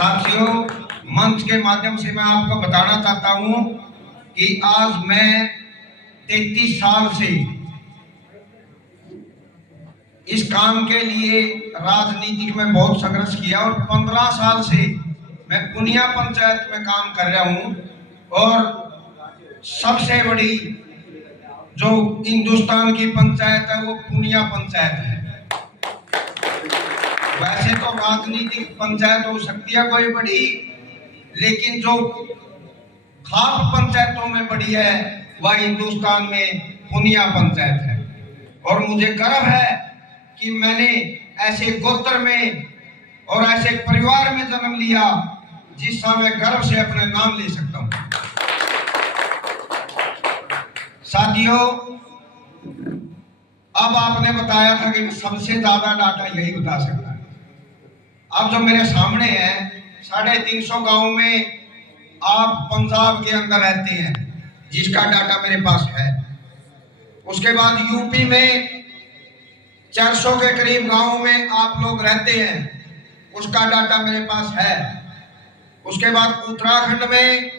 साथियों, मंच के माध्यम से मैं आपको बताना चाहता हूं कि आज मैं 33 साल से इस काम के लिए राजनीति में बहुत संघर्ष किया और 15 साल से मैं पुनिया पंचायत में काम कर रहा हूं। और सबसे बड़ी जो हिंदुस्तान की पंचायत है वो पुनिया पंचायत है। वैसे तो राजनीतिक पंचायत हो सकती है कोई बड़ी, लेकिन जो खाप पंचायतों में बड़ी है वह हिंदुस्तान में पुनिया पंचायत है। और मुझे गर्व है कि मैंने ऐसे गोत्र में और ऐसे परिवार में जन्म लिया जिसका मैं गर्व से अपने नाम ले सकता हूं। साथियों, अब आपने बताया था कि सबसे ज्यादा डाटा यही बता सकता है। अब जो मेरे सामने है 350 गांव में आप पंजाब के अंदर रहते हैं जिसका डाटा मेरे पास है। उसके बाद यूपी में 400 के करीब गांव में आप लोग रहते हैं, उसका डाटा मेरे पास है। उसके बाद उत्तराखंड में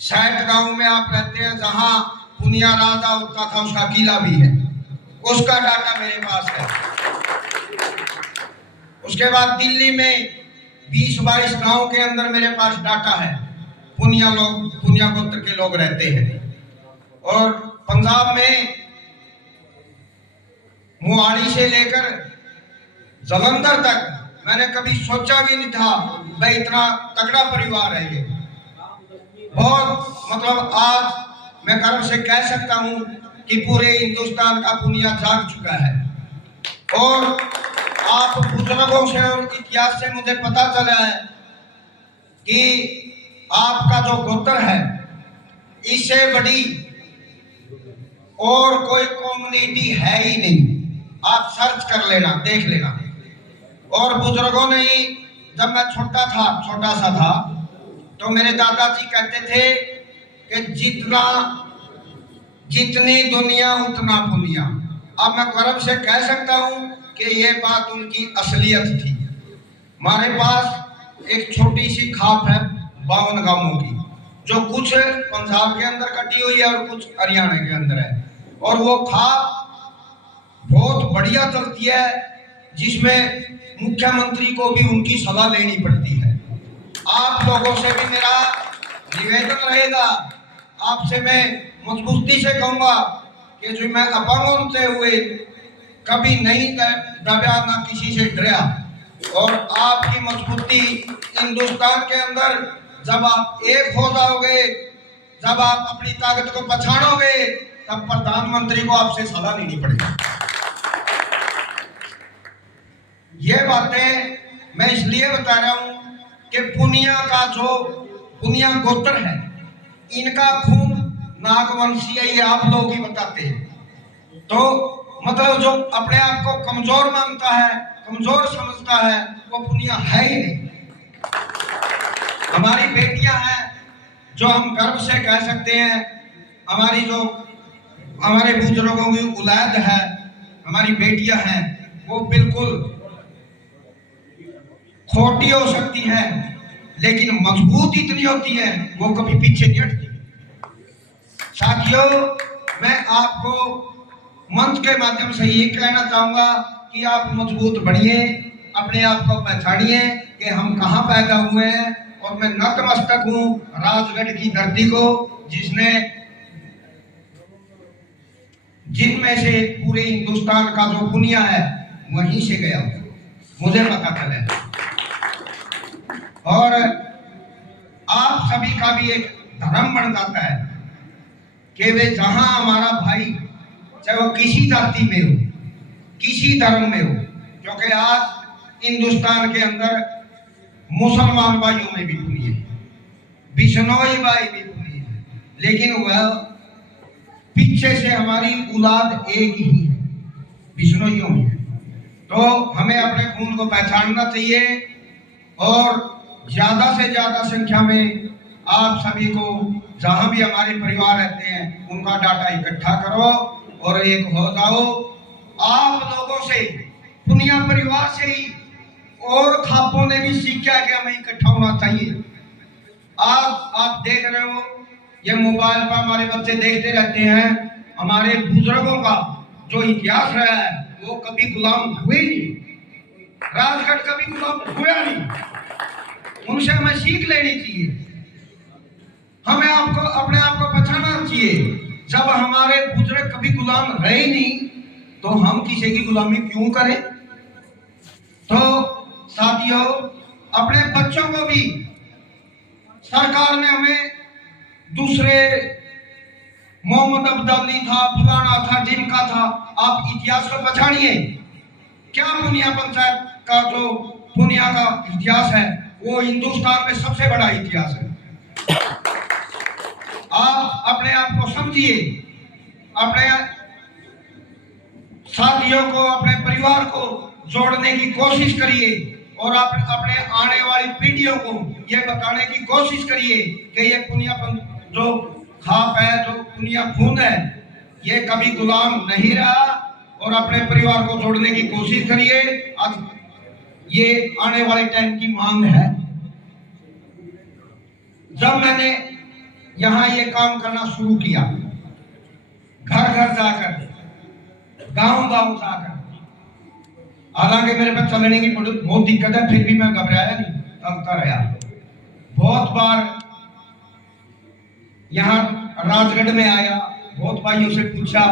60 गांव में आप रहते हैं जहां पुनिया राजा उठता था, उसका किला भी है, उसका डाटा मेरे पास है। उसके बाद दिल्ली में 20-22 गांव के अंदर मेरे पास डाटा है, पुनिया गोत्र के लोग रहते हैं। और पंजाब में मुहाली से लेकर जलंधर तक मैंने कभी सोचा भी नहीं था भाई इतना तगड़ा परिवार है ये। बहुत मतलब आज मैं गर्व से कह सकता हूं कि पूरे हिंदुस्तान का पुनिया जाग चुका है। और आप बुजुर्गों से और इतिहास से मुझे पता चला है कि आपका जो गोत्र है इससे बड़ी और कोई कम्युनिटी है ही नहीं। आप सर्च कर लेना, देख लेना। और बुजुर्गों ने ही, जब मैं छोटा सा था तो मेरे दादाजी कहते थे कि जितनी दुनिया उतना पुनिया। अब मैं गर्व से कह सकता हूं कि ये बात उनकी असलियत थी। हमारे पास एक छोटी सी खाप है 52 गांवों की, जो कुछ पंजाब के अंदर कटी हुई है और कुछ हरियाणा के अंदर है। और वो खाप बहुत बढ़िया चलती है, जिसमें मुख्यमंत्री को भी उनकी सलाह लेनी पड़ती है। आप लोगों से भी मेरा निवेदन रहेगा, आपसे मैं मजबूती से कहूंगा कि जो मैं अपंग होते हुए कभी नहीं दबा, ना किसी से डरा। और आपकी मजबूती हिंदुस्तान के अंदर जब आप एक हो जाओगे, जब आप अपनी ताकत को पहचानोगे, तब प्रधानमंत्री को आपसे सलाह लेनी पड़ेगी। ये बातें मैं इसलिए बता रहा हूं कि पुनिया गोत्र है, इनका खून नागवंशीय ही आप लोग ही बताते हैं। तो मतलब जो अपने आप को कमजोर मानता है, कमजोर समझता है, वो पुनिया है ही नहीं। हमारी बेटियां हैं जो हम गर्व से कह सकते हैं, हमारे बुजुर्गों की औलाद है, हमारी बेटियां हैं, वो बिल्कुल खोटी हो सकती है लेकिन मजबूत इतनी होती है वो कभी पीछे नहीं हटती। साथियों, मैं आपको मंच के माध्यम से ये कहना चाहूंगा कि आप मजबूत बनिए, अपने आप को पहचानिए कि हम कहां पैदा हुए हैं। और मैं नतमस्तक हूं राजगढ़ की धरती को, जिनमें से पूरे हिंदुस्तान का जो पुनिया है वहीं से गया, मुझे पता चला। और आप सभी का भी एक धर्म बन जाता है कि वे जहां हमारा भाई, चाहे वो किसी जाति में हो, किसी धर्म में हो, क्योंकि आज हिंदुस्तान के अंदर मुसलमान भाइयों में भी पुनिया है, बिश्नोई भाई भी पुनिया है, लेकिन वह पीछे से हमारी औलाद एक ही है, बिश्नोइयों में। तो हमें अपने खून को पहचानना चाहिए और ज्यादा से ज्यादा संख्या में आप सभी को, जहां भी हमारे परिवार रहते हैं, उनका डाटा इकट्ठा करो और एक हो जाओ। आप लोगों से, पुनिया परिवार से ही और खापों ने भी सीखा कि हमें इकट्ठा होना चाहिए। आज आप देख रहे हो, ये मोबाइल पर हमारे बच्चे देखते रहते हैं, हमारे बुजुर्गों का जो इतिहास रहा है वो कभी गुलाम हुए नहीं, राजगढ़ कभी गुलाम हुआ नहीं। उनसे हमें सीख लेनी चाहिए, हमें आपको अपने आप को पहचानना चाहिए। जब हमारे बुजुर्ग कभी गुलाम रहे नहीं तो हम किसी की गुलामी क्यों करें। तो साथियों, अपने बच्चों को भी सरकार ने हमें दूसरे मोहम्मद अब्दाली था, फलाना था, ढिमका था, आप इतिहास को पहचानिए। क्या पुनिया पंचायत का जो पुनिया का इतिहास है वो हिंदुस्तान में सबसे बड़ा इतिहास है। आप अपने आप को समझिए, अपने साथियों को, अपने परिवार को जोड़ने की कोशिश करिए और आप अपने आने वाली पीढ़ियों को ये बताने की कोशिश करिए कि ये पुनिया जो खाप है, जो पुनिया खून है, ये कभी गुलाम नहीं रहा। और अपने परिवार को जोड़ने की कोशिश करिए, आज ये आने वाले टाइम की मांग है। जब मैंने यहाँ ये काम करना शुरू किया, घर घर जाकर, गांव गांव जाकर, हालांकि मेरे पास चलने की बहुत दिक्कत है, फिर भी मैं घबराया नहीं, चलता रहा। बहुत बार यहाँ राजगढ़ में आया, बहुत भाइयों से पूछा।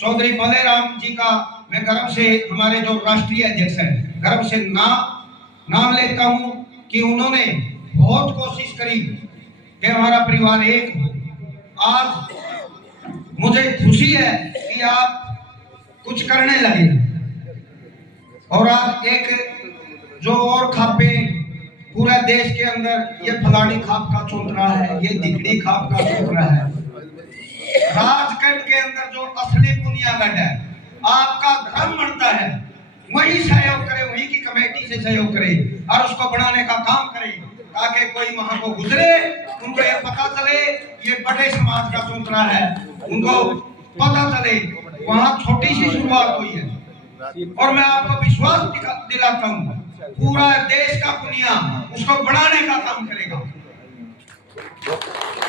चौधरी बलेराम जी का मैं गर्व से, हमारे जो राष्ट्रीय अध्यक्ष हैं, गर्व से नाम लेता हूँ कि उन्होंने बहुत कोशिश करी कि हमारा परिवार एक हो। आज मुझे खुशी है कि आप कुछ करने लगे और आज एक जो और खापे पूरा देश के अंदर, ये फलानी खाप का चौतरा है, ये दिखड़ी खाप का चौतरा है। राजगढ़ के अंदर जो असली पुनियागढ़ है, आपका धर्म बनता है वही सहयोग करे, वही की कमेटी से सहयोग करे और उसको बढ़ाने का काम करे, ताकि कोई वहां को गुजरे, उनको ये पता चले ये बड़े समाज का चौतरा है, उनको पता चले वहां छोटी सी शुरुआत हुई है। और मैं आपको विश्वास दिलाता हूँ, पूरा देश का पुनिया उसको बढ़ाने का काम करेगा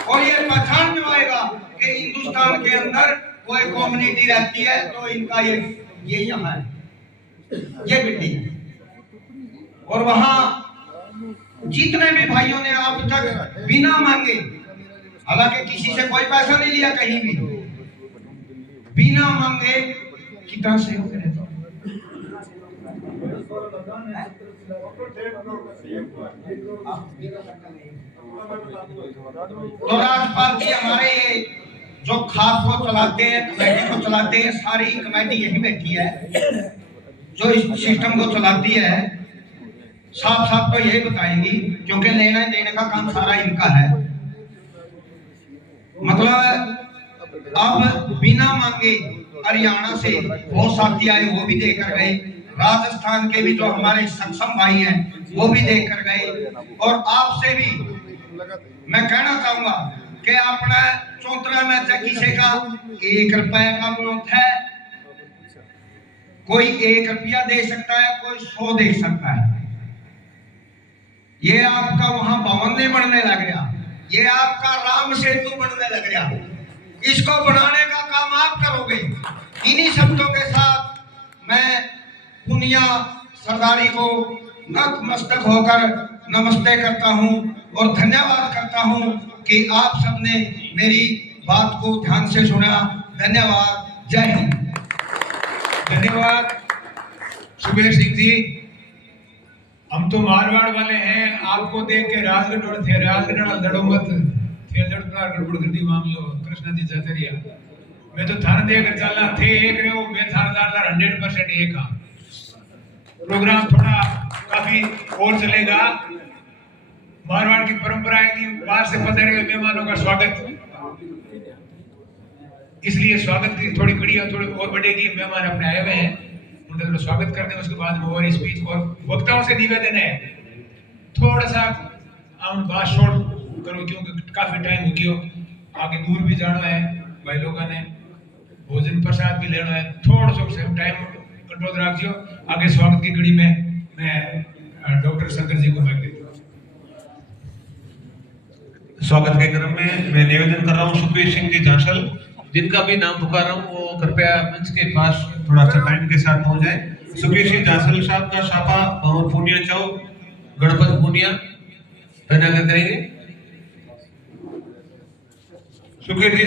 और ये पहचान दिलाएगा कि हिंदुस्तान के अंदर कोई कम्युनिटी रहती है तो इनका ये यहाँ है, ये बिल्डिंग है। और वहां जितने भी भाइयों ने अब तक बिना मांगे, हालांकि किसी से कोई पैसा नहीं लिया, कहीं भी बिना मांगे कितना सहयोग करे। तो राजपाल जी हमारे ये जो खाप को चलाते हैं, कमेटी को चलाते हैं, सारी कमेटी यही बैठी है जो इस सिस्टम को चलाती है। साफ साफ तो यही बताएंगी, क्योंकि लेने देने का काम सारा इनका है। मतलब अब बिना मांगे हरियाणा से बहुत साथी आए, वो भी देकर गए, राजस्थान के भी जो हमारे सक्षम भाई हैं वो भी देकर गए। और आपसे भी मैं कहना चाहूंगा कि अपना चौतरा में से किसी का 1 रुपए का नोट है, कोई 1 रुपया दे सकता है, कोई 100 दे सकता है। ये आपका वहां भवन नहीं बनने लग गया, ये आपका राम सेतु बनने लग गया। इसको बनाने का काम आप करोगे। इन्हीं शब्दों के साथ मैं पुनिया सरदारी को नतमस्तक होकर नमस्ते करता हूं और धन्यवाद करता हूं कि आप सबने मेरी बात को ध्यान से सुना। धन्यवाद, जय हिंद। धन्यवाद सुबेर सिंह जी। हम तो मारवाड़ वाले हैं, आपको देख के राजगढ़ थे, राजगढ़ लड़ो मत थे, लड़का गड़बड़ कर दी मामलो कृष्ण जी जतरिया। मैं तो थाने देकर चला थे एक रे, वो मैं थाने दार 100% एक का प्रोग्राम थोड़ा काफी और चलेगा। मारवाड़ की परंपरा है कि बाहर से पधारे हुए मेहमानों का स्वागत, इसलिए स्वागत की थोड़ी कड़ी थोड़ी और बढ़ेगी। मेहमान अपने आए हुए हैं, उनका थोड़ा स्वागत करते हैं, उसके बाद में और स्पीच। और वक्ताओं से निवेदन है थोड़ा सा बात शॉर्ट करो, क्योंकि काफी टाइम हो गया, आगे दूर भी जाना है, भाई लोगों ने भोजन प्रसाद भी लेना है, थोड़ा सा टाइम कंट्रोल रखियो। आगे स्वागत की कड़ी में मैं डॉक्टर शंकर जी को मैं देता हूँ। स्वागत के क्रम में मैं निवेदन कर रहा हूँ सुखबीर सिंह जी झांसल, जिनका भी नाम पुकार रहा हूँ वो कृपया मंच के पास थोड़ा सा टाइम के साथ हो जाए। सुखबीर सिंह झांसल साहब का छापा भवन पूनिया चौक, गणपत पूनिया पहना कर करेंगे। सुखबीर जी